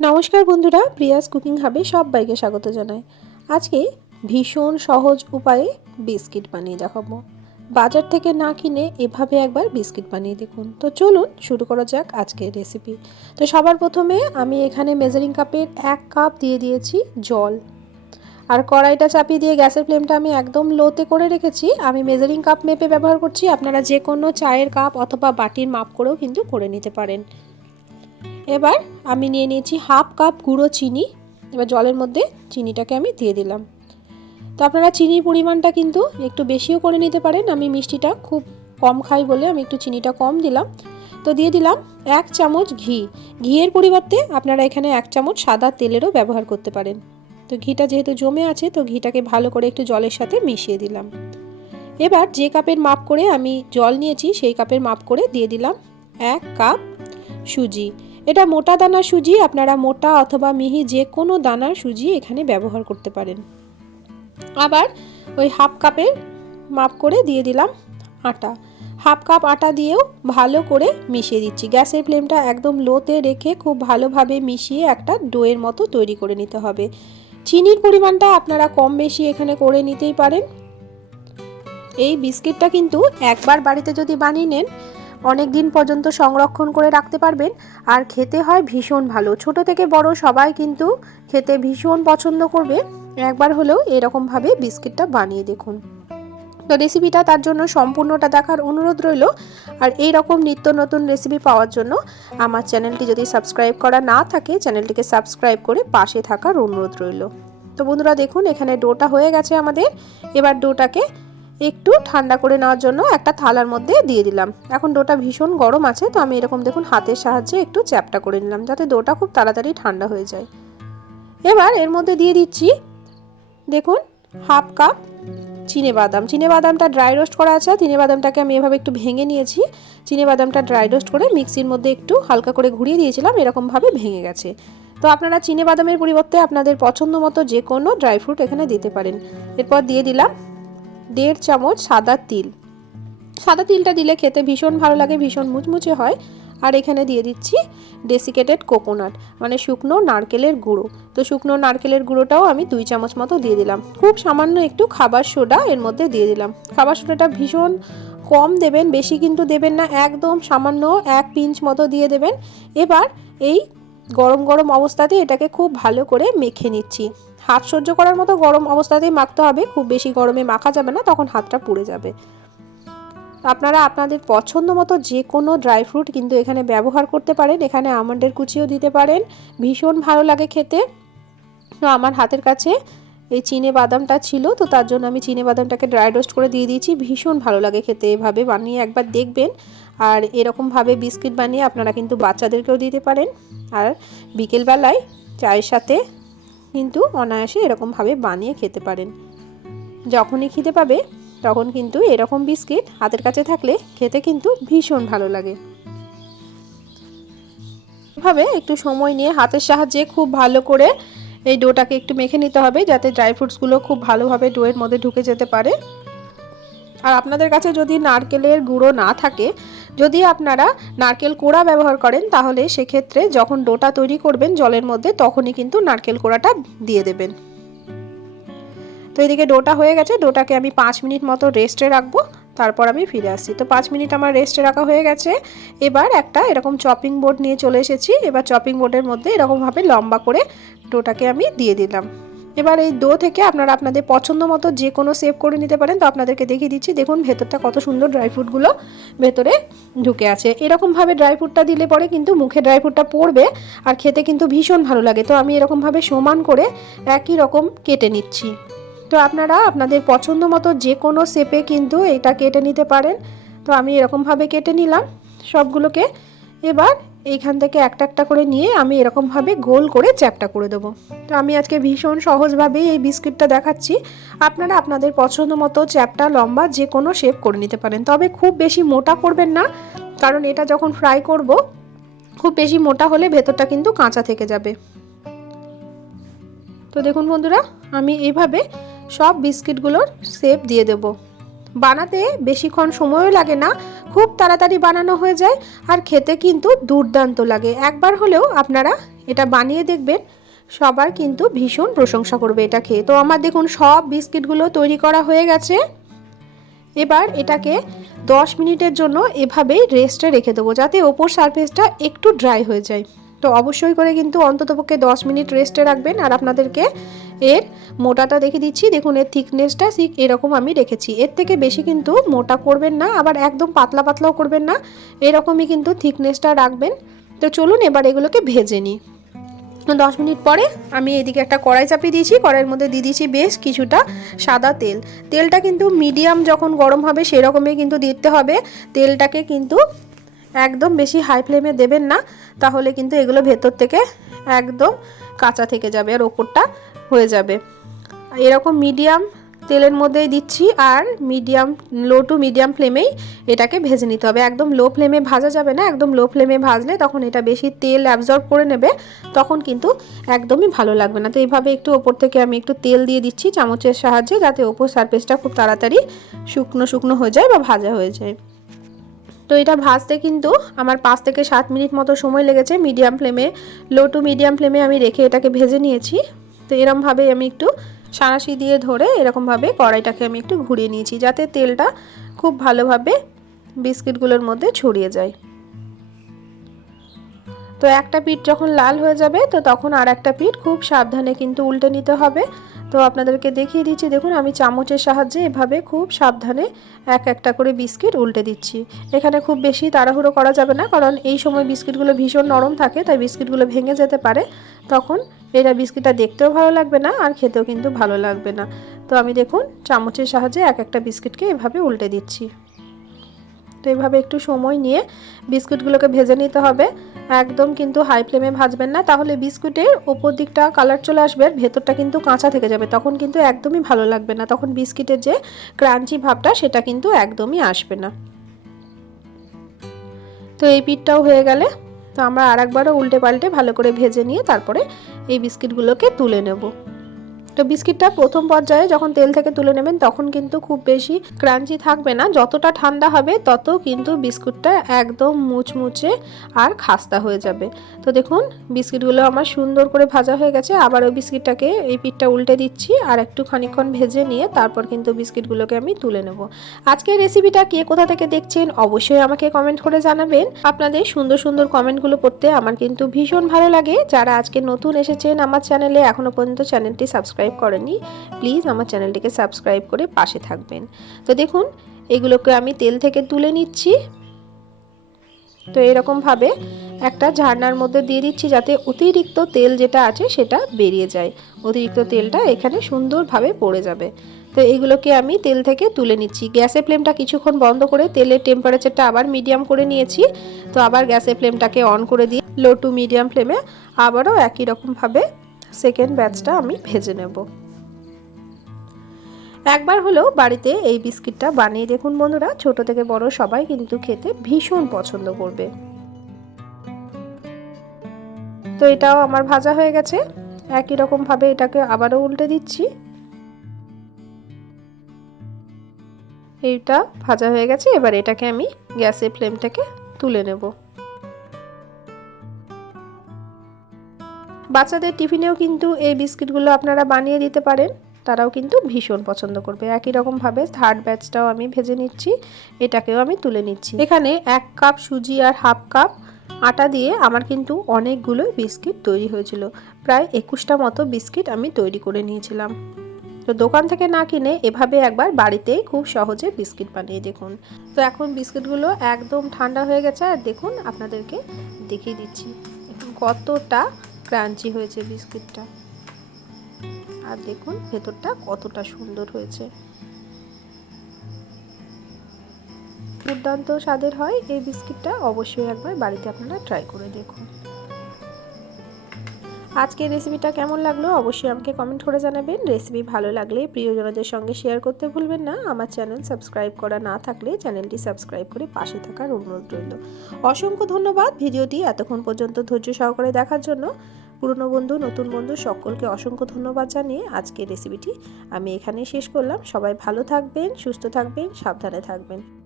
নমস্কার বন্ধুরা, Prius cooking হাবে সবাইকে স্বাগত জানাই। আজকে ভীষণ সহজ উপায়ে বিস্কিট বানিয়ে দেখাবো। বাজার থেকে না কিনে এভাবে একবার বিস্কিট বানিয়ে দেখুন। তো চলুন শুরু করা যাক আজকের রেসিপি। তো সবার প্রথমে আমি এখানে মেজারিং কাপের 1 কাপ দিয়ে দিয়েছি জল, আর কড়াইটা চাপিয়ে দিয়ে গ্যাসের ফ্লেমটা আমি একদম লোতে করে রেখেছি। আমি মেজারিং কাপ মেপে ব্যবহার করছি, আপনারা যে কোনো চায়ের কাপ অথবা বাটির মাপ করেও কিন্তু করে নিতে পারেন। এবার আমি নিয়ে নিয়েছি হাফ কাপ গুঁড়ো চিনি। এবার জলের মধ্যে চিনিটাকে আমি দিয়ে দিলাম। তো আপনারা চিনির পরিমাণটা কিন্তু একটু বেশিও করে নিতে পারেন। আমি মিষ্টিটা খুব কম খাই বলে আমি একটু চিনিটা কম দিলাম। তো দিয়ে দিলাম 1 চামচ ঘি। ঘিয়ের পরিবর্তে আপনারা এখানে 1 চামচ সাদা তেলেরও ব্যবহার করতে পারেন। তো ঘিটা যেহেতু জমে আছে, তো ঘিটাকে ভালো করে একটু জলের সাথে মিশিয়ে দিলাম। এবার যে কাপের মাপ করে আমি জল নিয়েছি সেই কাপের মাপ করে দিয়ে দিলাম 1 কাপ সুজি। এটা মোটা দানার সুজি, আপনারা মোটা অথবা মিহি যে কোনো দানার সুজি এখানে ব্যবহার করতে পারেন। আবার ওই হাফ কাপের মাপ করে দিয়ে দিলাম আটা। হাফ কাপ আটা দিয়েও ভালো করে মিশিয়ে দিচ্ছি। গ্যাসের ফ্লেমটা একদম লোতে রেখে খুব ভালোভাবে মিশিয়ে একটা ডোয়ের মতো তৈরি করে নিতে হবে। চিনির পরিমাণটা আপনারা কম বেশি এখানে করে নিতেই পারেন। এই বিস্কিটটা কিন্তু একবার বাড়িতে যদি বানিয়ে নেন অনেক দিন পর্যন্ত সংরক্ষণ করে রাখতে পারবেন, আর খেতে হয় ভীষণ ভালো। ছোট থেকে বড় সবাই কিন্তু খেতে ভীষণ পছন্দ করবে। একবার হলেও এরকমভাবে বিস্কিটটা বানিয়ে দেখুন। তো রেসিপিটা তার জন্য সম্পূর্ণটা দেখার অনুরোধ রইল। আর এই রকম নিত্য নতুন রেসিপি পাওয়ার জন্য আমার চ্যানেলটি যদি সাবস্ক্রাইব করা না থাকে, চ্যানেলটিকে সাবস্ক্রাইব করে পাশে থাকার অনুরোধ রইল। তো বন্ধুরা দেখুন, এখানে ডোটা হয়ে গেছে আমাদের। এবার ডোটাকে একটু ঠান্ডা করে নেওয়ার জন্য একটা থালার মধ্যে দিয়ে দিলাম। এখন ডোটা ভীষণ গরম আছে, তো আমি এরকম দেখুন হাতের সাহায্যে একটু চ্যাপটা করে নিলাম যাতে ডোটা খুব তাড়াতাড়ি ঠান্ডা হয়ে যায়। এবার এর মধ্যে দিয়ে দিচ্ছি দেখুন হাফ কাপ চিনেবাদাম। চিনেবাদামটা ড্রাই রোস্ট করা আছে। চিনেবাদামটাকে আমি এভাবে একটু ভেঙে নিয়েছি। চিনেবাদামটা ড্রাই রোস্ট করে মিক্সির মধ্যে একটু হালকা করে ঘুরিয়ে দিয়েছিলাম, এরকমভাবে ভেঙে গেছে। তো আপনারা চিনেবাদামের পরিবর্তে আপনাদের পছন্দ মতো যে কোনো ড্রাই ফ্রুট এখানে দিতে পারেন। এরপর দিয়ে দিলাম 1.5 চামচ সাদা তিল। সাদা তিলটা দিলে খেতে ভীষণ ভালো লাগে, ভীষণ মুচমুচে হয়। আর এখানে দিয়ে দিচ্ছি ডেসিকেটেড কোকোনাট, মানে শুকনো নারকেলের গুঁড়ো। তো শুকনো নারকেলের গুঁড়োটাও আমি 2 চামচ মতো দিয়ে দিলাম। খুব সামান্য একটু খাবার সোডা এর মধ্যে দিয়ে দিলাম। খাবার সোডাটা ভীষণ কম দেবেন, বেশি কিন্তু দেবেন না, একদম সামান্য 1 পিঞ্চ মতো দিয়ে দেবেন। এবার এই গরম গরম অবস্থাতে এটাকে খুব ভালো করে মেখে নিচ্ছি। হাত সহ্য করার মতো গরম অবস্থাতেই মাখতে হবে, খুব বেশি গরমে মাখা যাবে না, তখন হাতটা পুড়ে যাবে। আপনারা আপনাদের পছন্দ মতো যে কোনো ড্রাই ফ্রুট কিন্তু এখানে ব্যবহার করতে পারেন। এখানে আমন্ডের কুচিও দিতে পারেন, ভীষণ ভালো লাগে খেতে। তো আমার হাতের কাছে এই চিনে বাদামটা ছিল, তো তার জন্য আমি চিনে বাদামটাকে ড্রাই রোস্ট করে দিয়ে দিয়েছি। ভীষণ ভালো লাগে খেতে, এভাবে বানিয়ে একবার দেখবেন। আর এরকমভাবে বিস্কিট বানিয়ে আপনারা কিন্তু বাচ্চাদেরকেও দিতে পারেন। আর বিকেলবেলায় চায়ের সাথে কিন্তু অনায়াসে এরকমভাবে বানিয়ে খেতে পারেন। যখনই খিদে পাবে তখন কিন্তু এরকম বিস্কিট হাতের কাছে থাকলে খেতে কিন্তু ভীষণ ভালো লাগে। এভাবে একটু সময় নিয়ে হাতের সাহায্যে খুব ভালো করে এই ডোটাকে একটু মেখে নিতে হবে, যাতে ড্রাই ফ্রুটসগুলো খুব ভালোভাবে ডোয়ের মধ্যে ঢুকে যেতে পারে। আর আপনাদের কাছে যদি নারকেলের গুঁড়ো না থাকে, যদি আপনারা নারকেল কোড়া ব্যবহার করেন, তাহলে সেক্ষেত্রে যখন ডোটা তৈরি করবেন জলের মধ্যে তখনই কিন্তু নারকেল কোড়াটা দিয়ে দেবেন। তো এদিকে ডোটা হয়ে গেছে, ডোটাকে আমি 5 মিনিট মতো রেস্টে রাখবো, তারপর আমি ফিরে আসছি। তো 5 মিনিট আমার রেস্টে রাখা হয়ে গেছে। এবার একটা এরকম চপিং বোর্ড নিয়ে চলে এসেছি। এবার চপিং বোর্ডের মধ্যে এরকমভাবে লম্বা করে ডোটাকে আমি দিয়ে দিলাম। এবার এই ডো থেকে আপনারা আপনাদের পছন্দ মতো যে কোনো শেপ করে নিতে পারেন। তো আপনাদেরকে দেখিয়ে দিচ্ছি, দেখুন ভেতরটা কত সুন্দর ড্রাই ফ্রুটগুলো ভেতরে ঢুকে আছে। এরকমভাবে ড্রাই ফ্রুটটা দিলে পরে কিন্তু মুখে ড্রাই ফ্রুটটা পড়বে আর খেতে কিন্তু ভীষণ ভালো লাগে। তো আমি এরকমভাবে সমান করে একই রকম কেটে নিচ্ছি। তো আপনারা আপনাদের পছন্দ মতো যে কোনো শেপে কিন্তু এটা কেটে নিতে পারেন। তো আমি এরকমভাবে কেটে নিলাম সবগুলোকে। এবার এইখান থেকে একটা একটা করে নিয়ে আমি এরকমভাবে গোল করে চ্যাপটা করে দেবো। তো আমি আজকে ভীষণ সহজভাবেই এই বিস্কিটটা দেখাচ্ছি। আপনারা আপনাদের পছন্দ মতো চ্যাপটা লম্বা যে কোনো শেপ করে নিতে পারেন, তবে খুব বেশি মোটা করবেন না, কারণ এটা যখন ফ্রাই করব খুব বেশি মোটা হলে ভেতরটা কিন্তু কাঁচা থেকে যাবে। তো দেখুন বন্ধুরা, আমি এইভাবে সব বিস্কিটগুলোর শেপ দিয়ে দেব। বানাতে বেশিক্ষণ সময়ও লাগে না, খুব তাড়াতাড়ি বানানো হয়ে যায়, আর খেতে কিন্তু দুর্দান্ত লাগে। একবার হলেও আপনারা এটা বানিয়ে দেখবেন, সবার কিন্তু ভীষণ প্রশংসা করবে এটা খেয়ে। তো আমার দেখুন সব বিস্কিটগুলো তৈরি করা হয়ে গেছে। এবার এটাকে 10 মিনিটের জন্য এভাবেই রেস্টে রেখে দেবো, যাতে ওপর সারফেসটা একটু ড্রাই হয়ে যায়। তো অবশ্যই করে কিন্তু অন্ততপক্ষে 10 মিনিট রেস্টে রাখবেন। আর আপনাদেরকে এর মোটাটা দেখে দিচ্ছি, দেখুন এর থিকনেসটা ঠিক এরকম আমি রেখেছি। এর থেকে বেশি কিন্তু মোটা করবেন না, আবার একদম পাতলা পাতলাও করবেন না, এরকমই কিন্তু থিকনেসটা রাখবেন। তো চলুন এবার এগুলোকে ভেজে নিই। 10 মিনিট পরে আমি এদিকে একটা কড়াই চাপিয়ে দিয়েছি, কড়াইয়ের মধ্যে দিয়ে দিয়েছি বেশ কিছুটা সাদা তেল। তেলটা কিন্তু মিডিয়াম যখন গরম হবে সেরকমই কিন্তু দিতে হবে। তেলটাকে কিন্তু একদম বেশি হাই ফ্লেমে দেবেন না, তাহলে কিন্তু এগুলো ভেতর থেকে একদম কাঁচা থেকে যাবে আর ওপরটা হয়ে যাবে। এরকম মিডিয়াম তেলের মধ্যেই দিচ্ছি, আর লো টু মিডিয়াম ফ্লেমেই এটাকে ভেজে নিতে হবে। একদম লো ফ্লেমে ভাজা যাবে না, একদম লো ফ্লেমে ভাজলে তখন এটা বেশি তেল অ্যাবজর্ব করে নেবে, তখন কিন্তু একদমই ভালো লাগবে না। তো এইভাবে একটু ওপর থেকে আমি একটু তেল দিয়ে দিচ্ছি চামচের সাহায্যে, যাতে ওপর সারফেসটা খুব তাড়াতাড়ি শুকনো শুকনো হয়ে যায় বা ভাজা হয়ে যায়। তো এটা ভাজতে কিন্তু আমার 5 থেকে 7 মিনিট মতো সময় লেগেছে। মিডিয়াম ফ্লেমে, লো টু মিডিয়াম ফ্লেমে আমি রেখে এটাকে ভেজে নিয়েছি। তো এরমভাবে আমি একটু সাঁড়াশি দিয়ে ধরে এরকমভাবে কড়াইটাকে আমি একটু ঘুরিয়ে নিয়েছি, যাতে তেলটা খুব ভালোভাবে বিস্কিটগুলোর মধ্যে ছড়িয়ে যায়। তো একটা পিঠ যখন লাল হয়ে যাবে, তো তখন আর একটা পিঠ খুব সাবধানে কিন্তু উল্টে নিতে হবে। তো আপনাদেরকে দেখিয়ে দিচ্ছি, দেখুন আমি চামচের সাহায্যে এভাবে খুব সাবধানে একটা করে বিস্কিট উল্টে দিচ্ছি। এখানে খুব বেশি তাড়াহুড়ো করা যাবে না, কারণ এই সময় বিস্কিটগুলো ভীষণ নরম থাকে, তাই বিস্কিটগুলো ভেঙে যেতে পারে। তখন এটা বিস্কিটটা দেখতেও ভালো লাগবে না, আর খেতেও কিন্তু ভালো লাগবে না। তো আমি দেখুন চামচের সাহায্যে একটা বিস্কিটকে এভাবে উল্টে দিচ্ছি। তো এইভাবে একটু সময় নিয়ে বিস্কুটগুলোকে ভেজে নিতে হবে। একদম কিন্তু হাই ফ্লেমে ভাজবেন না, তাহলে বিস্কুটের ওপর দিকটা কালার চলে আসবে আর ভেতরটা কিন্তু কাঁচা থেকে যাবে, তখন কিন্তু একদমই ভালো লাগবে না। তখন বিস্কিটের যে ক্রাঞ্চি ভাবটা সেটা কিন্তু একদমই আসবে না। তো এই পিঠটাও হয়ে গেলে তো আমরা আরেকবারও উল্টে পাল্টে ভালো করে ভেজে নিয়ে তারপরে এই বিস্কিটগুলোকে তুলে নেব। তো বিস্কিটটা প্রথম পর্যায়ে যখন তেল থেকে তুলে নেবেন তখন কিন্তু খুব বেশি ক্রাঞ্চি থাকবে না, যতটা ঠান্ডা হবে তত কিন্তু বিস্কুটটা একদম মুচমুচে আর খাস্তা হয়ে যাবে। তো দেখুন বিস্কিটগুলো আমার সুন্দর করে ভাজা হয়ে গেছে। আবার ওই বিস্কিটটাকে এই পিঠটা উল্টে দিচ্ছি আর একটু খানিকক্ষণ ভেজে নিয়ে তারপর কিন্তু বিস্কিটগুলোকে আমি তুলে নেব। আজকের রেসিপিটা কে কোথা থেকে দেখছেন অবশ্যই আমাকে কমেন্ট করে জানাবেন। আপনাদের সুন্দর সুন্দর কমেন্টগুলো পড়তে আমার কিন্তু ভীষণ ভালো লাগে। যারা আজকে নতুন এসেছেন আমার চ্যানেলে, এখনও পর্যন্ত চ্যানেলটি সাবস্ক্রাইব করেননি, প্লিজ আমার চ্যানেলটিকে সাবস্ক্রাইব করে পাশে থাকবেন। তো দেখুন এগুলোকে আমি তেল থেকে তুলে নিচ্ছি। তো এরকমভাবে একটা ঝাড়নার মধ্যে দিয়ে দিচ্ছি, যাতে অতিরিক্ত তেল যেটা আছে সেটা বেরিয়ে যায়। অতিরিক্ত তেলটা এখানে সুন্দরভাবে পড়ে যাবে। তো এগুলোকে আমি তেল থেকে তুলে নিচ্ছি। গ্যাসের ফ্লেমটা কিছুক্ষণ বন্ধ করে তেলের টেম্পারেচারটা আবার মিডিয়াম করে নিয়েছি। তো আবার গ্যাসের ফ্লেমটাকে অন করে দিয়ে লো টু মিডিয়াম ফ্লেমে আবারও একই রকমভাবে সেকেন্ড ব্যাচটা আমি ভেজে নেব। একবার হলেও বাড়িতে এই বিস্কিটটা বানিয়ে দেখুন বন্ধুরা, ছোট থেকে বড় সবাই কিন্তু খেতে ভীষণ পছন্দ করবে। তো এটাও আমার ভাজা হয়ে গেছে। একই রকম ভাবে এটাকে আবারও উল্টে দিচ্ছি। এইটা ভাজা হয়ে গেছে, এবার এটাকে আমি গ্যাসের ফ্লেমটাকে তুলে নেব। বাচ্চাদের টিফিনেও কিন্তু এই বিস্কিটগুলো আপনারা বানিয়ে দিতে পারেন, তারাও কিন্তু ভীষণ পছন্দ করবে। একই রকমভাবে থার্ড ব্যাচটাও আমি ভেজে নিচ্ছি, এটাকেও আমি তুলে নিচ্ছি। এখানে 1 কাপ সুজি আর হাফ কাপ আটা দিয়ে আমার কিন্তু অনেকগুলো বিস্কিট তৈরি হয়েছিল। প্রায় 21টা মতো বিস্কিট আমি তৈরি করে নিয়েছিলাম। তো দোকান থেকে না কিনে এভাবে একবার বাড়িতেই খুব সহজে বিস্কিট বানিয়ে দেখুন। তো এখন বিস্কিটগুলো একদম ঠান্ডা হয়ে গেছে, আর দেখুন আপনাদেরকে দেখিয়ে দিচ্ছি এখন কতটা ক্রাঞ্চি হয়েছে বিস্কিটটা, আর দেখুন ভেতরটা কতটা সুন্দর হয়েছে। দুর্দান্ত স্বাদের হয় এই বিস্কিটটা, অবশ্যই একবার বাড়িতে আপনারা ট্রাই করে দেখুন। আজকের রেসিপিটা কেমন লাগলো অবশ্যই আমাকে কমেন্ট করে জানাবেন। রেসিপি ভালো লাগলে প্রিয়জনদের সঙ্গে শেয়ার করতে ভুলবেন না। আমার চ্যানেল সাবস্ক্রাইব করা না থাকলে চ্যানেলটি সাবস্ক্রাইব করে পাশে থাকার অনুরোধ রইল। অসংখ্য ধন্যবাদ ভিডিওটি এতক্ষণ পর্যন্ত ধৈর্য সহকারে দেখার জন্য। পুরনো বন্ধু নতুন বন্ধু সকলকে অসংখ্য ধন্যবাদ জানিয়ে আজকের রেসিপিটি আমি এখানেই শেষ করলাম। সবাই ভালো থাকবেন, সুস্থ থাকবেন, সাবধানে থাকবেন।